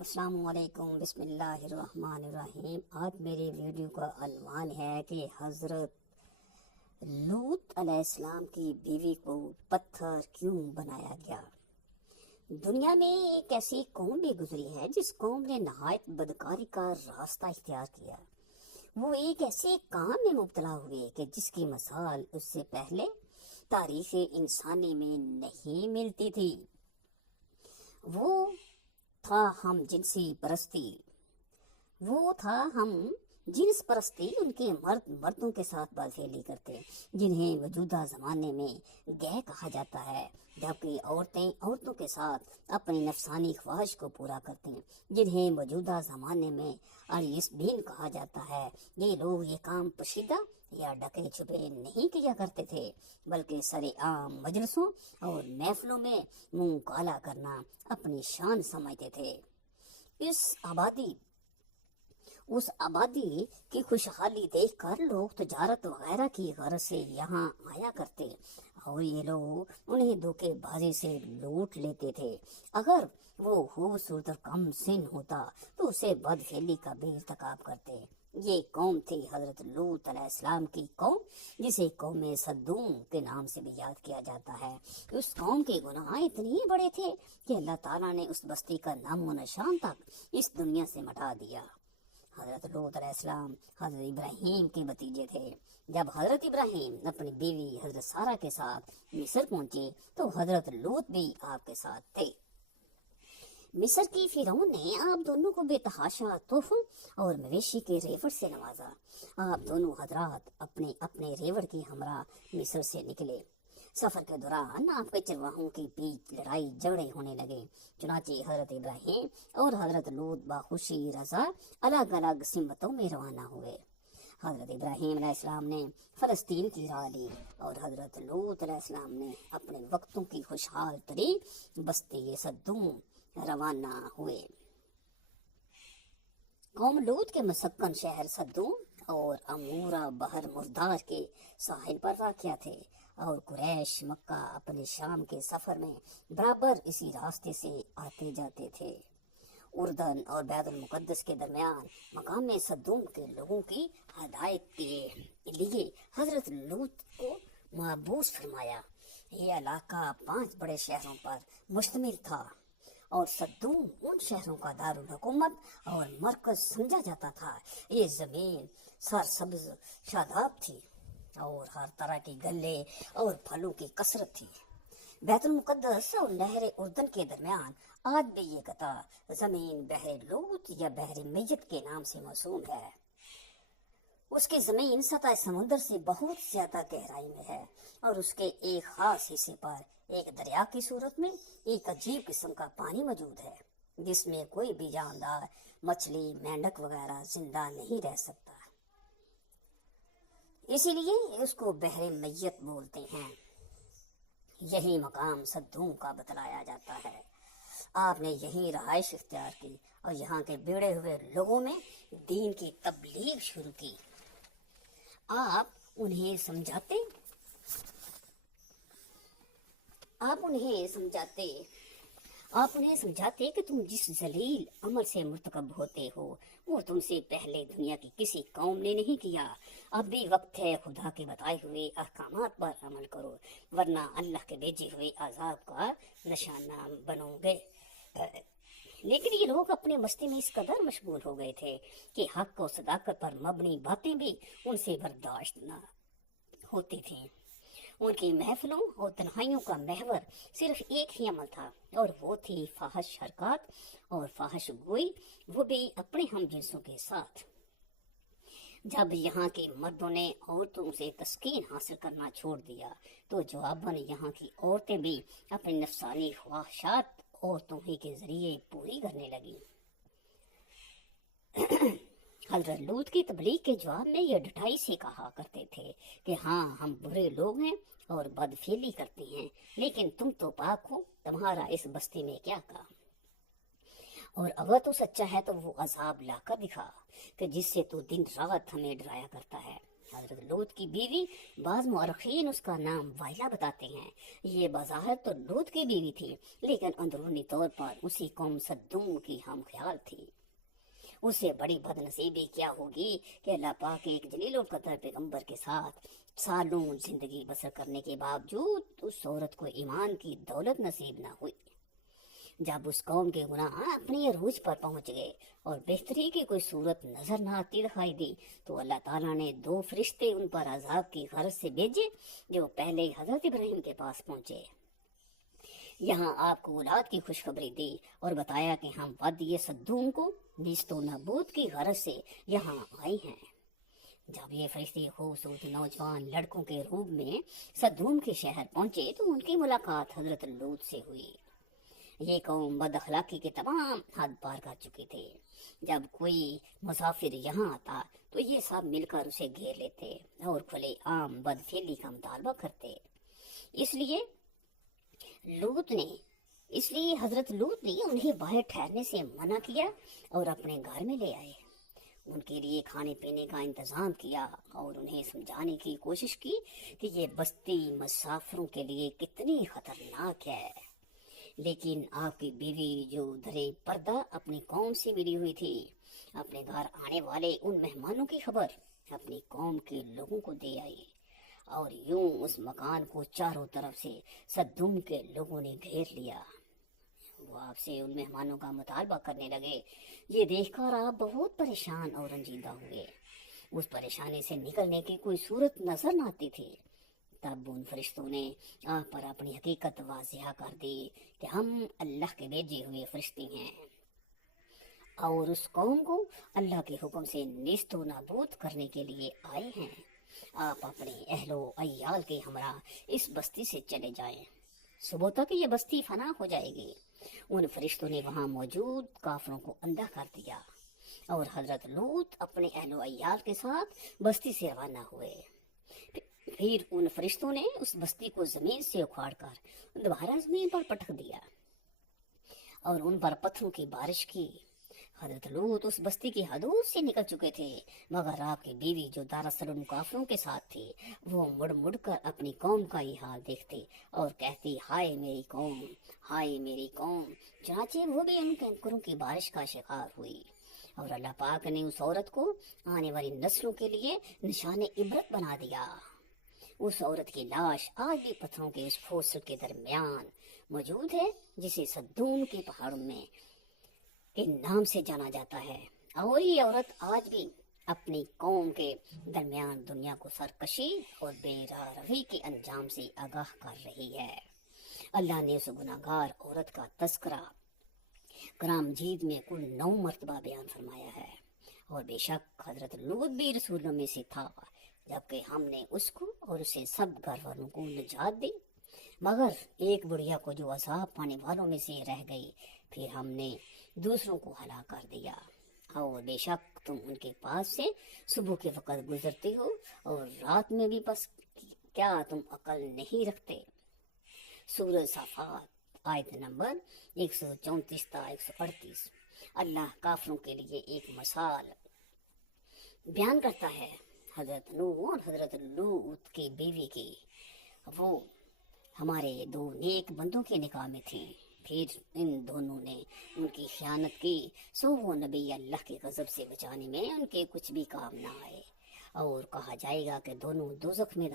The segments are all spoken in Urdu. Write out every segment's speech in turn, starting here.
السلام علیکم، بسم اللہ الرحمن الرحیم۔ آج میری ویڈیو کا عنوان ہے کہ حضرت لوط علیہ السلام کی بیوی کو پتھر کیوں بنایا گیا۔ دنیا میں ایک ایسی قوم بھی گزری ہے جس قوم نے نہایت بدکاری کا راستہ اختیار کیا۔ وہ ایک ایسے کام میں مبتلا ہوئے کہ جس کی مثال اس سے پہلے تاریخ انسانی میں نہیں ملتی تھی۔ وہ تھا ہم جنس پرستی۔ ان کے مرد مردوں کے ساتھ بدفعلی کرتے، جنہیں موجودہ زمانے میں گے کہا جاتا ہے، جبکہ عورتیں عورتوں کے ساتھ اپنی نفسانی خواہش کو پورا کرتے ہیں، جنہیں موجودہ زمانے میں لیسبین کہا جاتا ہے۔ یہ لوگ یہ کام پوشیدہ یا ڈکے چھپے نہیں کیا کرتے تھے، بلکہ سر عام مجلسوں اور محفلوں میں منہ کالا کرنا اپنی شان سمجھتے تھے۔ اس آبادی کی خوشحالی دیکھ کر لوگ تجارت وغیرہ کی غرض سے یہاں آیا کرتے اور یہ لوگ انہیں دھوکے بازی سے لوٹ لیتے تھے۔ اگر وہ خوبصورت اور کم سن ہوتا تو اسے بدفعلی کا بھی ارتکاب کرتے۔ یہ قوم تھی حضرت لوط علیہ السلام کی قوم، جسے قوم صدوم کے نام سے بھی یاد کیا جاتا ہے۔ اس قوم کے گناہ اتنے بڑے تھے کہ اللہ تعالیٰ نے اس بستی کا نام و نشان تک اس دنیا سے مٹا دیا۔ حضرت لوط علیہ السلام حضرت ابراہیم کے بھتیجے تھے۔ جب حضرت ابراہیم اپنی بیوی حضرت سارہ کے ساتھ مصر پہنچے تو حضرت لوط بھی آپ کے ساتھ تھے۔ مصر کی فرعون نے آپ دونوں کو بے تحاشا تحفوں اور مویشی کے ریوڑ سے نوازا۔ آپ دونوں حضرات اپنے اپنے ریوڑ کی ہمراہ مصر سے نکلے۔ سفر کے دوران آپ کے چرواہوں کے بیچ لڑائی جھگڑے ہونے لگے، چنانچہ حضرت ابراہیم اور حضرت لوط باخوشی رضا الگ الگ سمتوں میں روانہ ہوئے۔ حضرت ابراہیم علیہ السلام نے فلسطین کی راہ لی اور حضرت لوط علیہ السلام نے اپنے وقتوں کی خوشحال ترین بستی صدوم روانہ ہوئے۔ قوم لوط کے مسکن شہر صدوم اور امورا بحر مردار کے ساحل پر واقع تھے، اور قریش مکہ اپنے شام کے سفر میں برابر اسی راستے سے آتے جاتے تھے۔ اردن اور بیت المقدس کے درمیان مقام صدوم کے لوگوں کی ہدایت کے لیے حضرت لوط کو مبعوث فرمایا۔ یہ علاقہ 5 بڑے شہروں پر مشتمل تھا اور صدوم ان شہروں کا دارالحکومت اور مرکز سمجھا جاتا تھا۔ یہ زمین سرسبز شاداب تھی اور ہر طرح کی گلے اور پھلوں کی کثرت تھی۔ بیت المقدس اور نہر اردن کے درمیان آج بھی یہ قطع زمین بحر لوط یا بحر میت کے نام سے موسوم ہے۔ اس کی زمین سطح سمندر سے بہت زیادہ گہرائی میں ہے اور اس کے ایک خاص حصے پر ایک دریا کی صورت میں ایک عجیب قسم کا پانی موجود ہے، جس میں کوئی بھی جاندار مچھلی، مینڈک وغیرہ زندہ نہیں رہ سکتا، اسی لیے اس کو بحر میت بولتے ہیں۔ یہی مقام صدوم کا بتلایا جاتا ہے۔ آپ نے یہی رہائش اختیار کی اور یہاں کے بگڑے ہوئے لوگوں میں دین کی تبلیغ شروع کی۔ آپ انہیں سمجھاتے کہ تم جس ذلیل عمل سے مرتکب ہوتے ہو وہ تم سے پہلے دنیا کی کسی قوم نے نہیں کیا۔ اب بھی وقت ہے خدا کے بتائے ہوئے احکامات پر عمل کرو، ورنہ اللہ کے بھیجے ہوئے عذاب کا نشانہ بنو گے۔ لیکن یہ لوگ اپنے مستی میں اس قدر مشغول ہو گئے تھے کہ حق و صداقت پر مبنی باتیں بھی ان سے برداشت نہ ہوتی تھیں۔ ان کی محفلوں اور تنہائیوں کا محور صرف ایک ہی عمل تھا، اور وہ تھی فاحش حرکات اور فاحش گوئی، وہ بھی اپنے ہم جنسوں کے ساتھ۔ جب یہاں کے مردوں نے عورتوں سے تسکین حاصل کرنا چھوڑ دیا تو جواباً یہاں کی عورتیں بھی اپنی نفسانی خواہشات عورتوں ہی کے ذریعے پوری کرنے لگی۔ حضرت لوط کی تبلیغ کے جواب میں یہ ڈٹائی سے کہا کرتے تھے کہ ہاں، ہم برے لوگ ہیں اور بدفعلی کرتے ہیں، لیکن تم تو پاک ہو، تمہارا اس بستی میں کیا کام؟ اور اگر تو سچا ہے تو وہ عذاب لا کر دکھا کہ جس سے تو دن رات ہمیں ڈرایا کرتا ہے۔ حضرت لوط کی بیوی بعض مورخین اس کا نام وائلا بتاتے ہیں۔ یہ بظاہر تو لوط کی بیوی تھی، لیکن اندرونی طور پر اسی قوم سدوم کی ہم خیال تھی۔ اسے بڑی بد نصیبی کیا ہوگی کہ اللہ پاک ایک جلیل القدر پیغمبر کے ساتھ سالوں زندگی بسر کرنے کے باوجود اس عورت کو ایمان کی دولت نصیب نہ ہوئی۔ جب اس قوم کے گناہ اپنی عروج پر پہنچ گئے اور بہتری کی کوئی صورت نظر نہ آتی دکھائی دی، تو اللہ تعالیٰ نے 2 فرشتے ان پر عذاب کی غرض سے بھیجے، جو پہلے ہی حضرت ابراہیم کے پاس پہنچے۔ یہاں آپ کو اولاد کی خوشخبری دی اور بتایا کہ ہم وادی سدوم کو نیست و نابود کی غرض سے یہاں آئے ہیں۔ جب یہ فرشتے خوبصورت نوجوان لڑکوں کے روپ میں سدوم کے شہر پہنچے تو ان کی ملاقات حضرت لوط سے ہوئی۔ یہ قوم بد اخلاقی کے تمام حد پار کر چکی تھی۔ جب کوئی مسافر یہاں آتا تو یہ سب مل کر اسے گھیر لیتے اور کھلے عام بد فعلی کا مطالبہ کرتے۔ اس لیے حضرت لوط نے انہیں باہر ٹھہرنے سے منع کیا اور اپنے گھر میں لے آئے۔ ان کے لیے کھانے پینے کا انتظام کیا اور انہیں سمجھانے کی کوشش کی کہ یہ بستی مسافروں کے لیے کتنی خطرناک ہے۔ لیکن آپ کی بیوی جو درے پردہ اپنی قوم سے ملی ہوئی تھی، اپنے گھر آنے والے ان مہمانوں کی خبر اپنی قوم کے لوگوں کو دے آئی، اور یوں اس مکان کو چاروں طرف سے سدوم کے لوگوں نے گھیر لیا۔ وہ آپ سے ان مہمانوں کا مطالبہ کرنے لگے۔ یہ دیکھ کر آپ بہت پریشان اور رنجیدہ ہوئے۔ اس پریشانی سے نکلنے کی کوئی صورت نظر نہ آتی تھی۔ تب ان فرشتوں نے آپ پر اپنی حقیقت واضح کر دی کہ ہم اللہ کے بھیجے ہوئے فرشتے ہیں اور اس قوم کو اللہ کے حکم سے نیست و نابود کرنے کے لیے آئے ہیں۔ آپ اپنے اہل و عیال کے ہمراہ اس بستی سے چلے جائیں، صبح تک یہ بستی فنا ہو جائے گی۔ ان فرشتوں نے وہاں موجود کافروں کو اندھا کر دیا اور حضرت لوط اپنے اہل و عیال کے ساتھ بستی سے روانہ ہوئے۔ پھر ان فرشتوں نے اس بستی کو زمین سے اکھاڑ کر دوبارہ زمین پر پٹک دیا اور ان پر پتھروں کی بارش کی۔ حضرت لوط اس بستی کی حدود سے نکل چکے تھے، مگر آپ کی بیوی جو دراصل کافروں کے ساتھ تھی، وہ مڑ مڑ کر اپنی قوم کا یہ حال دیکھتے اور کہتی، ہائے میری قوم، ہائے میری قوم۔ چنانچہ وہ بھی ان کنکروں کی بارش کا شکار ہوئی، اور اللہ پاک نے اس عورت کو آنے والی نسلوں کے لیے نشان عبرت بنا دیا۔ اس عورت کی لاش آج بھی پتھروں کے اس فوسل کے درمیان موجود ہے، جسے سدوم کے پہاڑوں میں کے نام سے جانا جاتا ہے، اور یہ عورت آج بھی اپنی قوم کے درمیان دنیا کو سرکشی اور بے راہ روی کے انجام سے آگاہ کر رہی ہے۔ اللہ نے اس گناہگار عورت کا تذکرہ قرآن مجید میں کل 9 مرتبہ بیان فرمایا ہے، اور بے شک حضرت لوط بھی رسولوں میں سے تھا، جبکہ ہم نے اس کو اور اسے سب گھر والوں کو نجات دی، مگر ایک بڑھیا کو جو عذاب پانے والوں میں سے رہ گئی، پھر ہم نے دوسروں کو ہلاک کر دیا۔ اور بے شک تم ان کے پاس سے صبح کے وقت گزرتے ہو اور رات میں بھی، بس کیا تم عقل نہیں رکھتے؟ سورہ صافات آیت نمبر 134 تا 138۔ اللہ کافروں کے لیے ایک مثال بیان کرتا ہے، حضرت نوح اور حضرت لوط کی بیوی کی۔ وہ ہمارے 2 نیک بندوں کے نکاح میں تھیں، پھر ان دونوں نے ان کی خیانت کی، سو وہ نبی اللہ کے غضب سے بچانے میں ان کے کچھ بھی کام نہ آئے، اور کہا جائے گا کہ دونوں دوزخ میں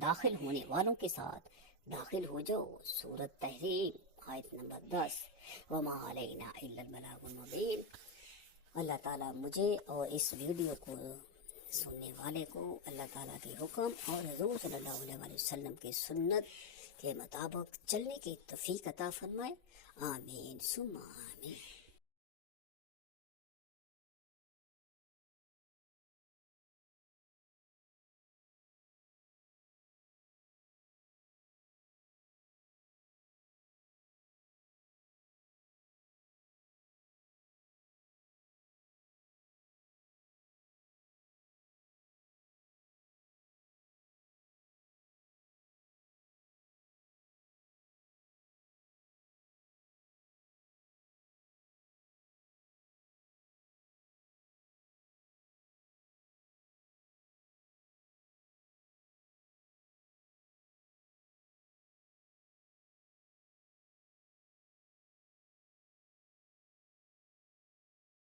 داخل ہونے والوں کے ساتھ داخل ہو جاؤ۔ سورۃ تحریم آیت نمبر 10۔ وما علینا الا البلاغ المبین۔ اللہ تعالیٰ مجھے اور اس ویڈیو کو سننے والے کو اللہ تعالیٰ کے حکم اور حضور صلی اللہ علیہ وسلم کی سنت کے مطابق چلنے کی توفیق عطا فرمائے۔ آمین ثم آمین۔